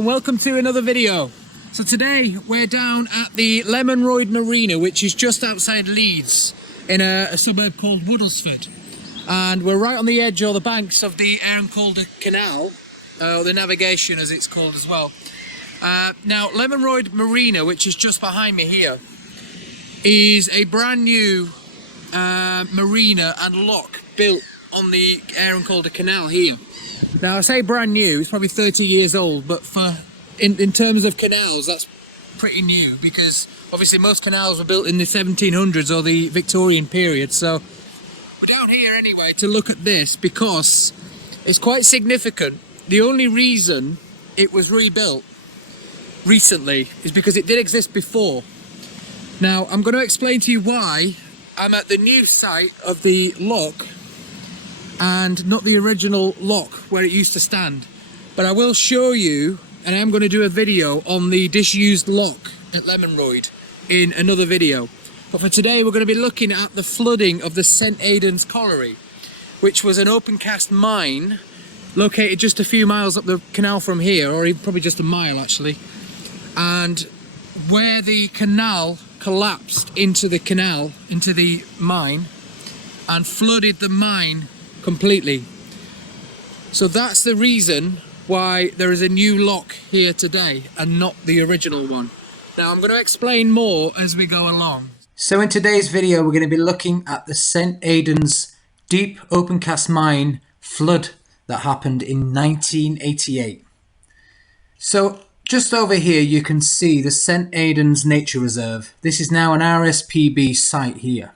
and welcome to another video. So today we're down at the Lemonroyd Marina, which is just outside Leeds in a suburb called Woodlesford, and we're right on the edge or the banks of the Aire Calder Canal, or the navigation as it's called as well. Now Lemonroyd Marina, which is just behind me here, is a brand new marina and lock built on the Aire Calder Canal here. Now I say brand new, it's probably 30 years old, but in terms of canals that's pretty new, because obviously most canals were built in the 1700s or the Victorian period. So we're down here anyway to look at this because it's quite significant. The only reason it was rebuilt recently is because it did exist before. Now I'm going to explain to you why I'm at the new site of the lock and not the original lock where it used to stand. But I will show you, and I'm going to do a video on the disused lock at Lemonroyd in another video. But for today we're going to be looking at the flooding of the St Aidan's colliery, which was an open-cast mine located just a few miles up the canal from here, or even probably just a mile actually, and where the canal collapsed into the mine and flooded the mine completely. So that's the reason why there is a new lock here today and not the original one. Now I'm going to explain more as we go along. So in today's video we're going to be looking at the St Aidan's deep open cast mine flood that happened in 1988. So just over here you can see the St Aidan's Nature Reserve. This is now an RSPB site here.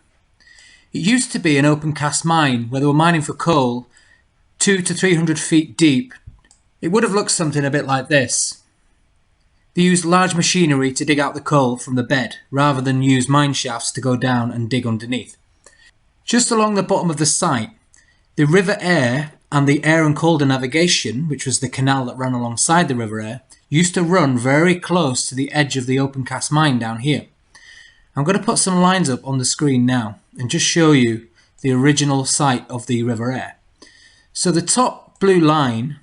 It used to be an open cast mine where they were mining for coal 200 to 300 feet deep. It would have looked something a bit like this. They used large machinery to dig out the coal from the bed rather than use mine shafts to go down and dig underneath. Just along the bottom of the site, the River Aire and the Aire Calder Navigation, which was the canal that ran alongside the River Aire, used to run very close to the edge of the open cast mine down here. I'm going to put some lines up on the screen now and just show you the original site of the River Aire. So the top blue line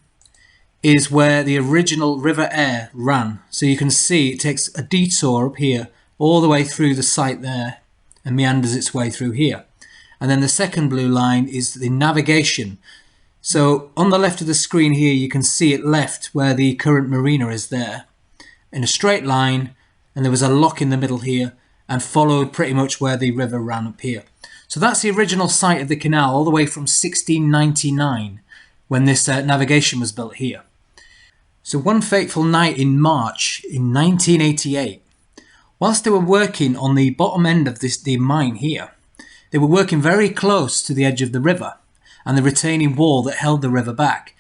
is where the original River Aire ran. So you can see it takes a detour up here all the way through the site there and meanders its way through here. And then the second blue line is the navigation. So on the left of the screen here you can see it left where the current marina is there in a straight line, and there was a lock in the middle here and followed pretty much where the river ran up here. So that's the original site of the canal all the way from 1699 when this navigation was built here. So one fateful night in March in 1988, whilst they were working on the bottom end of the mine here, they were working very close to the edge of the river and the retaining wall that held the river back.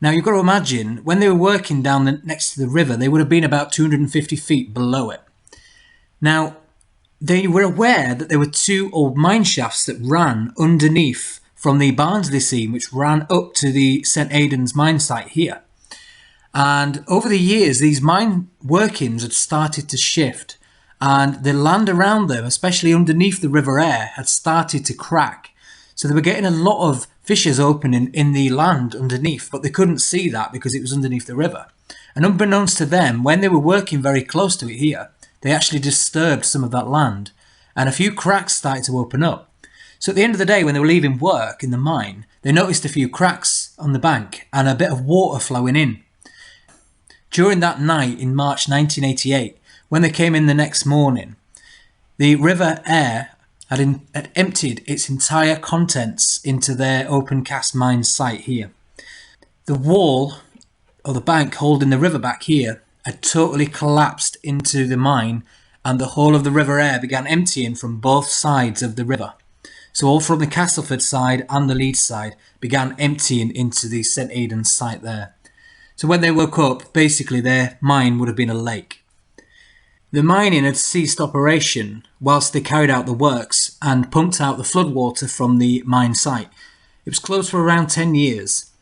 Now you've got to imagine, when they were working down next to the river, they would have been about 250 feet below it. Now, they were aware that there were two old mine shafts that ran underneath from the Barnsley seam, which ran up to the St Aidan's mine site here. And over the years, these mine workings had started to shift, and the land around them, especially underneath the River Aire, had started to crack. So they were getting a lot of fissures opening in the land underneath, but they couldn't see that because it was underneath the river. And unbeknownst to them, when they were working very close to it here, they actually disturbed some of that land, and a few cracks started to open up. So at the end of the day, when they were leaving work in the mine, they noticed a few cracks on the bank and a bit of water flowing in. During that night in March 1988, when they came in the next morning, the River Aire had emptied its entire contents into their open cast mine site here. The wall, or the bank holding the river back here, had totally collapsed into the mine, and the whole of the River Aire began emptying from both sides of the river. So all from the Castleford side and the Leeds side began emptying into the St Aidan's site there. So when they woke up, basically their mine would have been a lake. The mining had ceased operation whilst they carried out the works and pumped out the floodwater from the mine site. It was closed for around 10 years,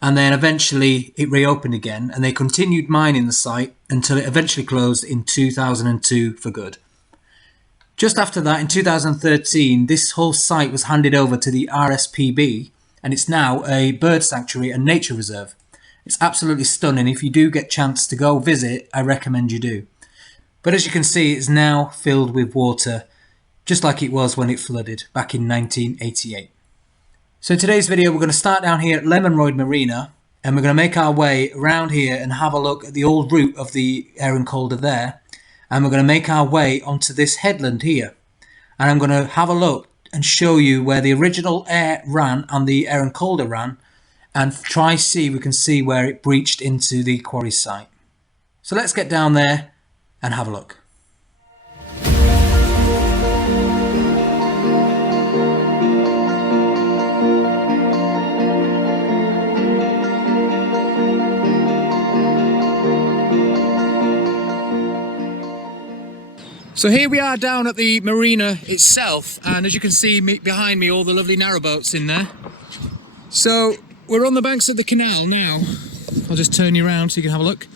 and then eventually it reopened again, and they continued mining the site until it eventually closed in 2002 for good. Just after that, in 2013, this whole site was handed over to the RSPB, and it's now a bird sanctuary and nature reserve. It's absolutely stunning. If you do get a chance to go visit, I recommend you do. But as you can see, it's now filled with water, just like it was when it flooded back in 1988. So in today's video, we're going to start down here at Lemonroyd Marina, and we're going to make our way around here and have a look at the old route of the Aire Calder there. And we're going to make our way onto this headland here. And I'm going to have a look and show you where the original Aire ran and the Aire Calder ran, and try see we can see where it breached into the quarry site. So let's get down there and have a look. So here we are down at the marina itself, and as you can see behind me, all the lovely narrowboats in there. So we're on the banks of the canal now. I'll just turn you around so you can have a look.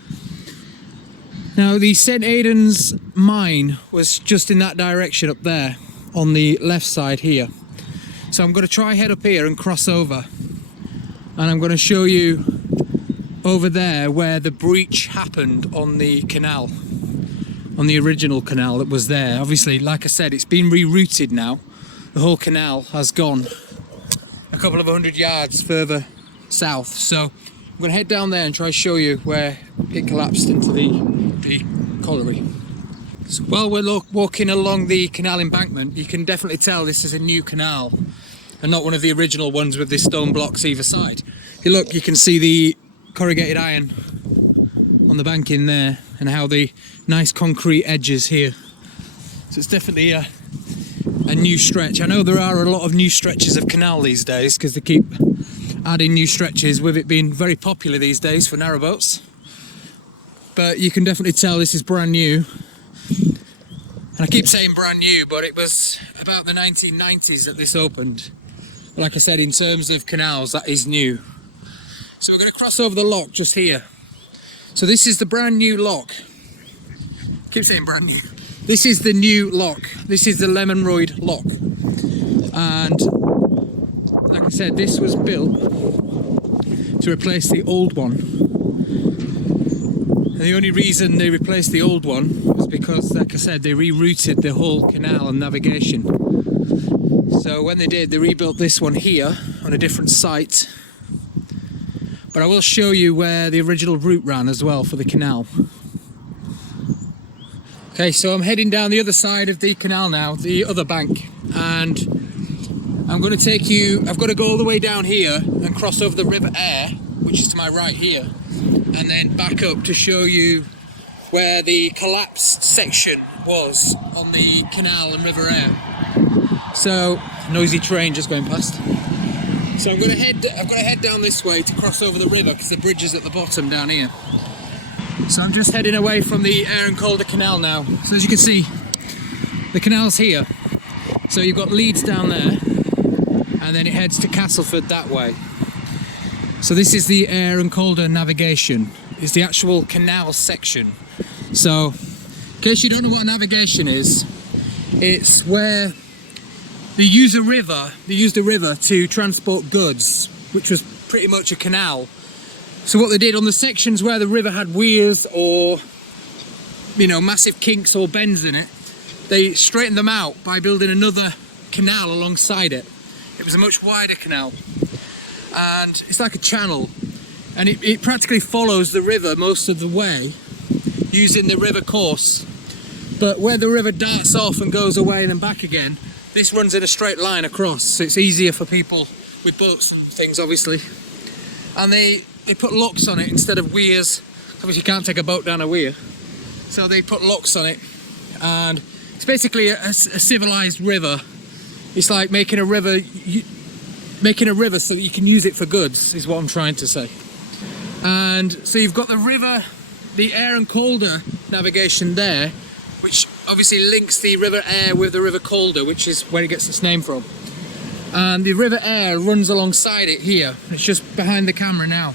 Now the St Aidan's mine was just in that direction up there on the left side here. So I'm going to try head up here and cross over, and I'm going to show you over there where the breach happened on the canal. On the original canal that was there. Obviously, like I said, it's been rerouted now. The whole canal has gone a couple of 100 yards further south. So I'm going to head down there and try to show you where it collapsed into the colliery. So while we're walking along the canal embankment, you can definitely tell this is a new canal and not one of the original ones with the stone blocks either side. If you look, you can see the corrugated iron on the bank in there, and how the nice concrete edges here. So it's definitely a new stretch. I know there are a lot of new stretches of canal these days because they keep adding new stretches, with it being very popular these days for narrowboats. But you can definitely tell this is brand new. And I keep saying brand new, but it was about the 1990s that this opened. But like I said, in terms of canals, that is new. So we're going to cross over the lock just here. So this is the brand new lock. Keep saying brand new. This is the new lock. This is the Lemonroyd Lock. And like I said, this was built to replace the old one. And the only reason they replaced the old one was because, like I said, they rerouted the whole canal and navigation. So when they did, they rebuilt this one here on a different site. But I will show you where the original route ran as well for the canal. Okay, so I'm heading down the other side of the canal now, the other bank, and I'm going to take you, I've got to go all the way down here and cross over the River Aire, which is to my right here, and then back up to show you where the collapsed section was on the canal and River Aire. So, noisy train just going past. So I've got to head down this way to cross over the river because the bridge is at the bottom down here. So I'm just heading away from the Aire Calder Canal now. So as you can see, the canal's here. So you've got Leeds down there, and then it heads to Castleford that way. So this is the Aire Calder Navigation. It's the actual canal section. So in case you don't know what a navigation is, it's where they used a river to transport goods, which was pretty much a canal. So what they did on the sections where the river had weirs or, you know, massive kinks or bends in it, they straightened them out by building another canal alongside it. It was a much wider canal, and it's like a channel, and it practically follows the river most of the way using the river course. But where the river darts off and goes away and then back again, this runs in a straight line across, so it's easier for people with boats and things, obviously. And they put locks on it instead of weirs. Obviously you can't take a boat down a weir, so they put locks on it, and it's basically a civilized river. It's like making a river so that you can use it for goods, is what I'm trying to say. And so you've got the river, the Aire Calder navigation there, which obviously links the River Aire with the River Calder, which is where it gets its name from. And the River Aire runs alongside it here. It's just behind the camera now.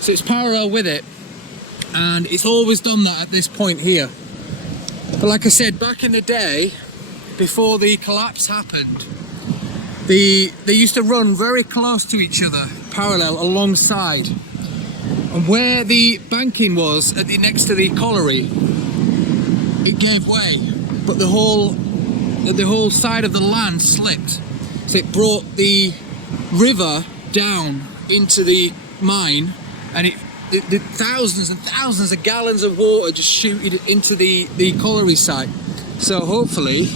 So it's parallel with it, and it's always done that at this point here. But like I said, back in the day, before the collapse happened, they used to run very close to each other, parallel alongside. and where the banking was next to the colliery, it gave way, but the whole side of the land slipped, so it brought the river down into the mine, and the thousands and thousands of gallons of water just shooted into the colliery site. So hopefully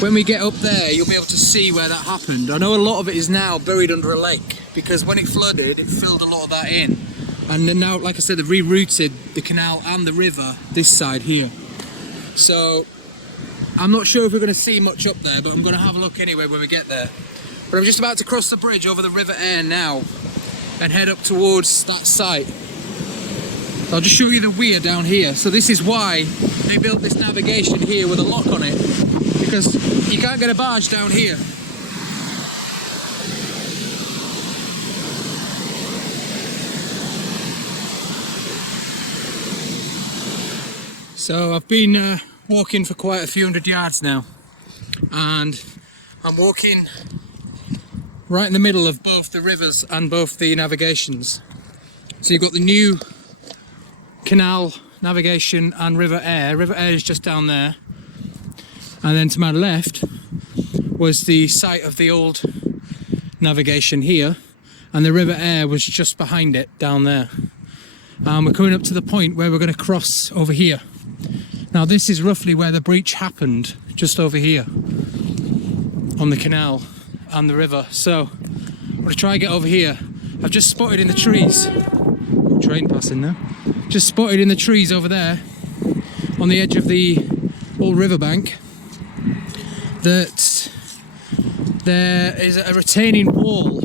when we get up there you'll be able to see where that happened. I know a lot of it is now buried under a lake, because when it flooded it filled a lot of that in, and then now, like I said, they've rerouted the canal and the river this side here. So I'm not sure if we're going to see much up there, but I'm going to have a look anyway when we get there. But I'm just about to cross the bridge over the River Aire now and head up towards that site. So I'll just show you the weir down here. So this is why they built this navigation here with a lock on it, because you can't get a barge down here. So I've been walking for quite a few hundred yards now, and I'm walking right in the middle of both the rivers and both the navigations. So you've got the new canal navigation and River Aire. River Aire is just down there, and then to my left was the site of the old navigation here, and the River Aire was just behind it down there. And we're coming up to the point where we're going to cross over here. Now this is roughly where the breach happened, just over here on the canal and the river. So I'm going to try and get over here. I've just spotted in the trees, train passing now, just spotted in the trees over there on the edge of the old riverbank that there is a retaining wall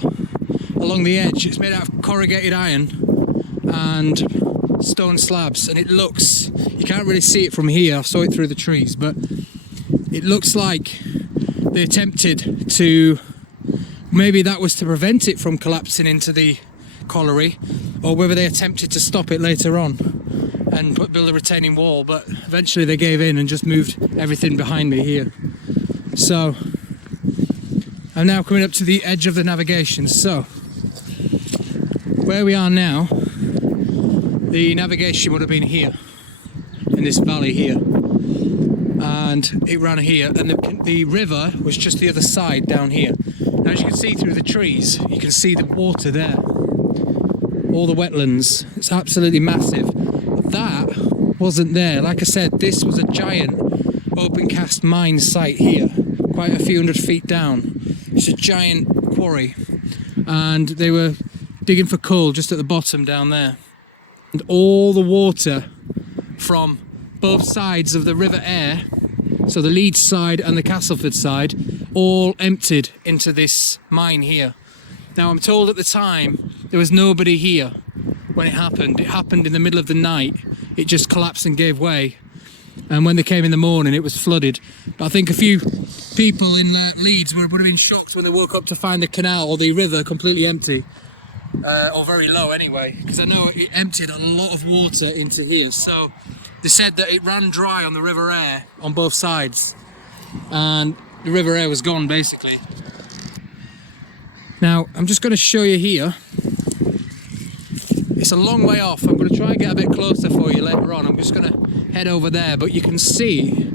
along the edge. It's made out of corrugated iron and stone slabs, and it looks, you can't really see it from here, I saw it through the trees, but it looks like they attempted to, maybe that was to prevent it from collapsing into the colliery, or whether they attempted to stop it later on and build a retaining wall, but eventually they gave in and just moved everything behind me here. So I'm now coming up to the edge of the navigation. So where we are now, the navigation would have been here, in this valley here, and it ran here, and the river was just the other side down here. Now as you can see through the trees, you can see the water there, all the wetlands. It's absolutely massive. That wasn't there. Like I said, this was a giant Opencast mine site here, quite a few hundred feet down. It's a giant quarry, and they were digging for coal just at the bottom down there. And all the water from both sides of the River Aire, so the Leeds side and the Castleford side, all emptied into this mine here. Now I'm told at the time there was nobody here when it happened. It happened in the middle of the night. It just collapsed and gave way, and when they came in the morning it was flooded. But I think a few people in Leeds would have been shocked when they woke up to find the canal or the river completely empty. Or very low anyway, because I know it emptied a lot of water into here. So they said that it ran dry on the River Aire on both sides, and the River Aire was gone basically. Now I'm just going to show you here. It's a long way off. I'm going to try and get a bit closer for you later on. I'm just going to head over there, but you can see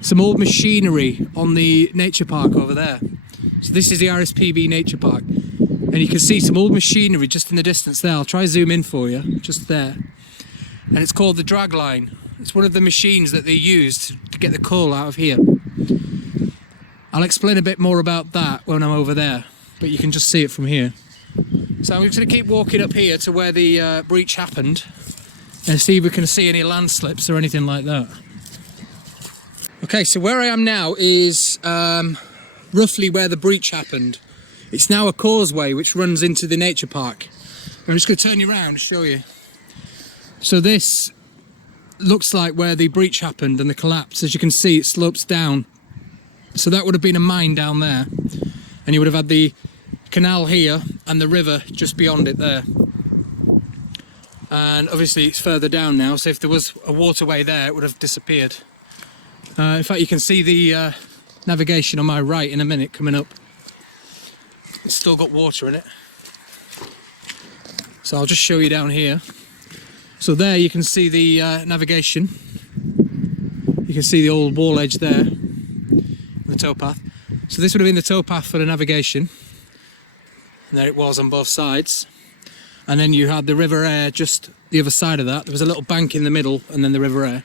some old machinery on the nature park over there. So this is the RSPB Nature Park. And you can see some old machinery just in the distance there. I'll try to zoom in for you, just there. And it's called the drag line. It's one of the machines that they used to get the coal out of here. I'll explain a bit more about that when I'm over there, but you can just see it from here. So I'm just going to keep walking up here to where the breach happened and see if we can see any landslips or anything like that. Okay, so where I am now is roughly where the breach happened. It's now a causeway which runs into the nature park. I'm just going to turn you around to show you. So this looks like where the breach happened and the collapse. As you can see, it slopes down. So that would have been a mine down there, and you would have had the canal here and the river just beyond it there. And obviously it's further down now, so if there was a waterway there it would have disappeared. In fact, you can see the navigation on my right in a minute coming up. It's still got water in it. So I'll just show you down here. So there you can see the navigation. You can see the old wall edge there, the towpath. So this would have been the towpath for the navigation. And there it was on both sides. And then you had the River Aire just the other side of that. There was a little bank in the middle and then the River Aire.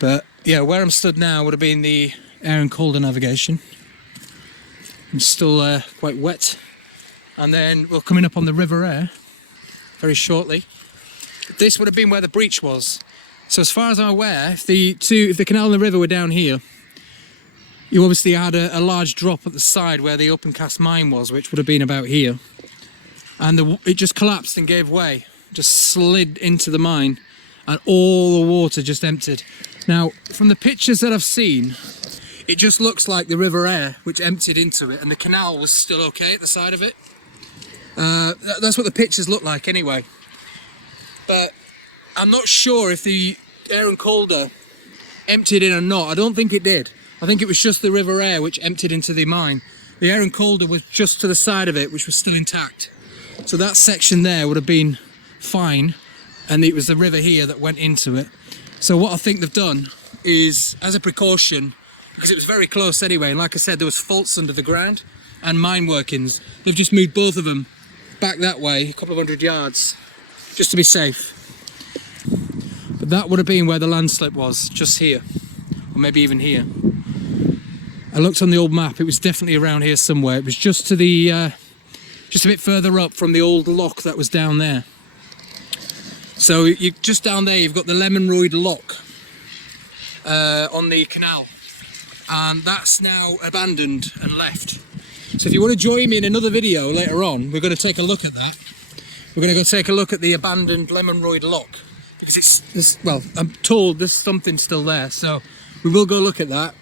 But yeah, where I'm stood now would have been the Aire Calder Navigation. It's still quite wet. And then we're coming up on the River Aire very shortly. This would have been where the breach was. So as far as I'm aware, if the canal and the river were down here, you obviously had a large drop at the side where the Opencast mine was, which would have been about here. And it just collapsed and gave way, just slid into the mine, and all the water just emptied. Now, from the pictures that I've seen, it just looks like the River Aire, which emptied into it, and the canal was still okay at the side of it. That's what the pictures look like anyway. But I'm not sure if the Aire Calder emptied in or not. I don't think it did. I think it was just the River Aire which emptied into the mine. The Aire Calder was just to the side of it, which was still intact. So that section there would have been fine, and it was the river here that went into it. So what I think they've done is, as a precaution, because it was very close anyway, and like I said, there was faults under the ground and mine workings, they've just moved both of them back that way, a couple of 100 yards, just to be safe. But that would have been where the landslip was, just here, or maybe even here. I looked on the old map, it was definitely around here somewhere. It was just to the, just a bit further up from the old lock that was down there. So you just down there, you've got the Lemonroyd Lock on the canal, and that's now abandoned and left. So if you want to join me in another video later on, we're going to take a look at that. We're going to go take a look at the abandoned Lemonroyd Lock, because well, I'm told there's something still there, so we will go look at that.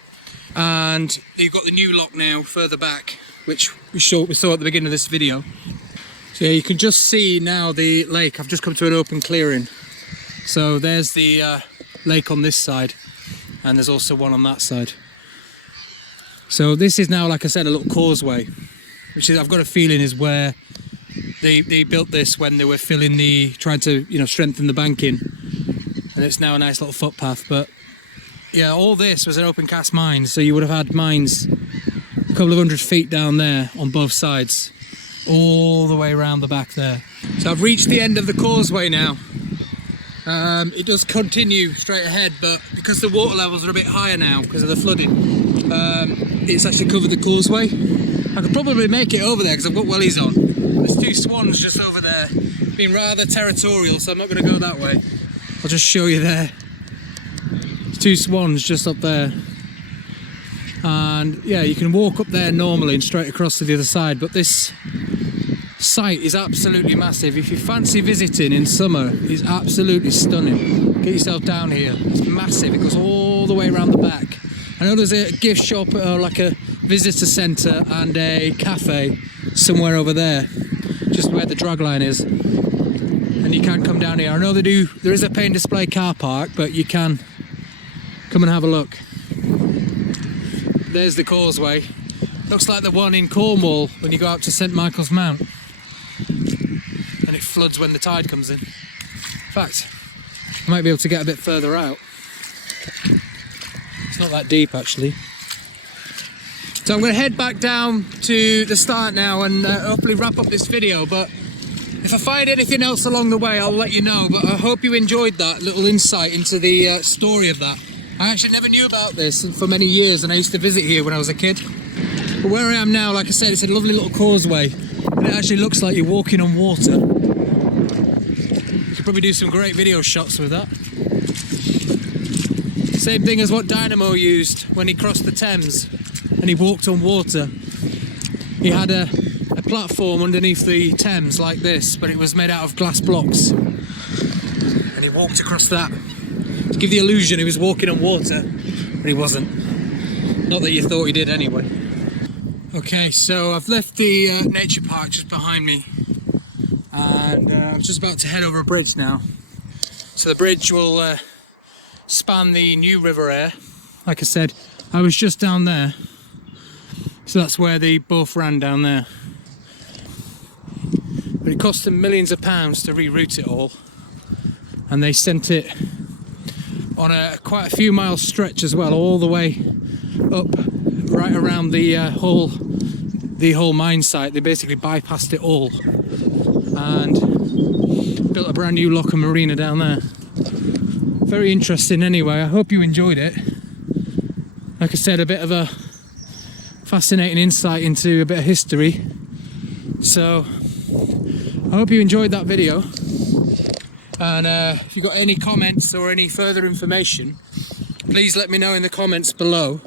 And you've got the new lock now further back, which we saw at the beginning of this video. So yeah, you can just see now the lake. I've just come to an open clearing. So there's the lake on this side, and there's also one on that side. So this is now, like I said, a little causeway, which is, I've got a feeling, is where they built this when they were trying to, you know, strengthen the banking. And it's now a nice little footpath. But yeah, all this was an open cast mine, so you would have had mines a couple of 100 feet down there on both sides, all the way around the back there. So I've reached the end of the causeway now. It does continue straight ahead, but because the water levels are a bit higher now because of the flooding, it's actually covered the causeway. I could probably make it over there because I've got wellies on. There's two swans just over there, being rather territorial, so I'm not going to go that way. I'll just show you there. There's two swans just up there. And yeah, you can walk up there normally and straight across to the other side, but this site is absolutely massive. If you fancy visiting in summer, it's absolutely stunning. Get yourself down here. It's massive. It goes all the way around the back. I know there's a gift shop or like a visitor centre and a cafe somewhere over there, just where the dragline is. And you can't come down here. I know there is a pay and display car park, but you can come and have a look. There's the causeway. Looks like the one in Cornwall when you go up to St Michael's Mount. And it floods when the tide comes in. In fact, I might be able to get a bit further out. It's not that deep actually. So I'm going to head back down to the start now and hopefully wrap up this video. But if I find anything else along the way, I'll let you know. But I hope you enjoyed that little insight into the story of that. I actually never knew about this for many years, and I used to visit here when I was a kid. But where I am now, like I said, it's a lovely little causeway, and it actually looks like you're walking on water. You could probably do some great video shots with that. Same thing as what Dynamo used when he crossed the Thames and he walked on water. He had a platform underneath the Thames like this, but it was made out of glass blocks, and he walked across that to give the illusion he was walking on water, and he wasn't. Not that you thought he did anyway. Okay, so I've left the nature park just behind me, and I'm just about to head over a bridge now. So the bridge will span the new River Aire. Like I said, I was just down there, so that's where they both ran down there. but it cost them millions of pounds to reroute it all, and they sent it on a quite a few mile stretch as well, all the way up right around the whole mine site. They basically bypassed it all and built a brand new lock and marina down there. Very interesting anyway. I hope you enjoyed it. Like I said, a bit of a fascinating insight into a bit of history. So I hope you enjoyed that video, and if you've got any comments or any further information, please let me know in the comments below.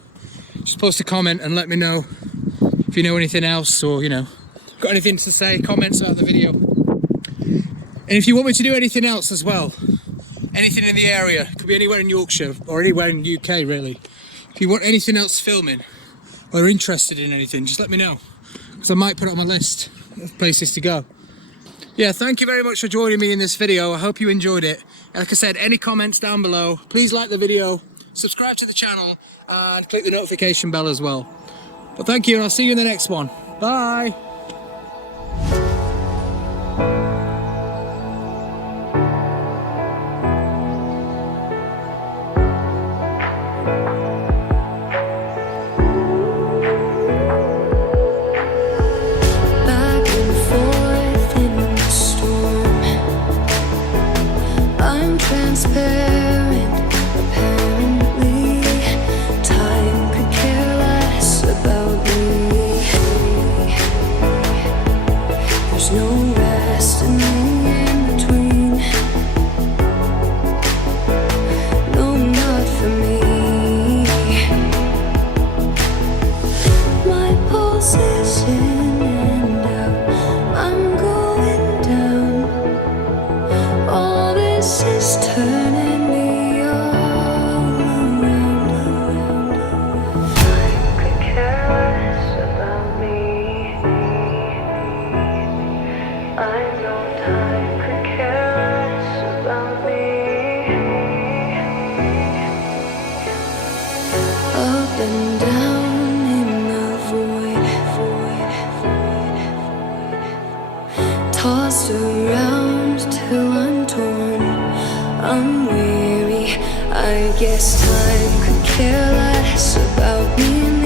Just post a comment and let me know if you know anything else, or got anything to say, comments about the video. And if you want me to do anything else as well, anything in the area, could be anywhere in Yorkshire or anywhere in the UK really. If you want anything else filming or are interested in anything, just let me know, because I might put it on my list of places to go. Yeah, thank you very much for joining me in this video. I hope you enjoyed it. Like I said, any comments down below, please like the video, subscribe to the channel and click the notification bell as well. But thank you, and I'll see you in the next one. Bye. Transparent, apparently. Time could care less about me. There's no rest in the in-between. No, not for me. My pulse is in and out. I'm going down. All this is turning me all around. Time could care less about me. I know time could care less about me. Up and down in the void. Tossed around till I'm torn. I'm weary. I guess time could care less about me.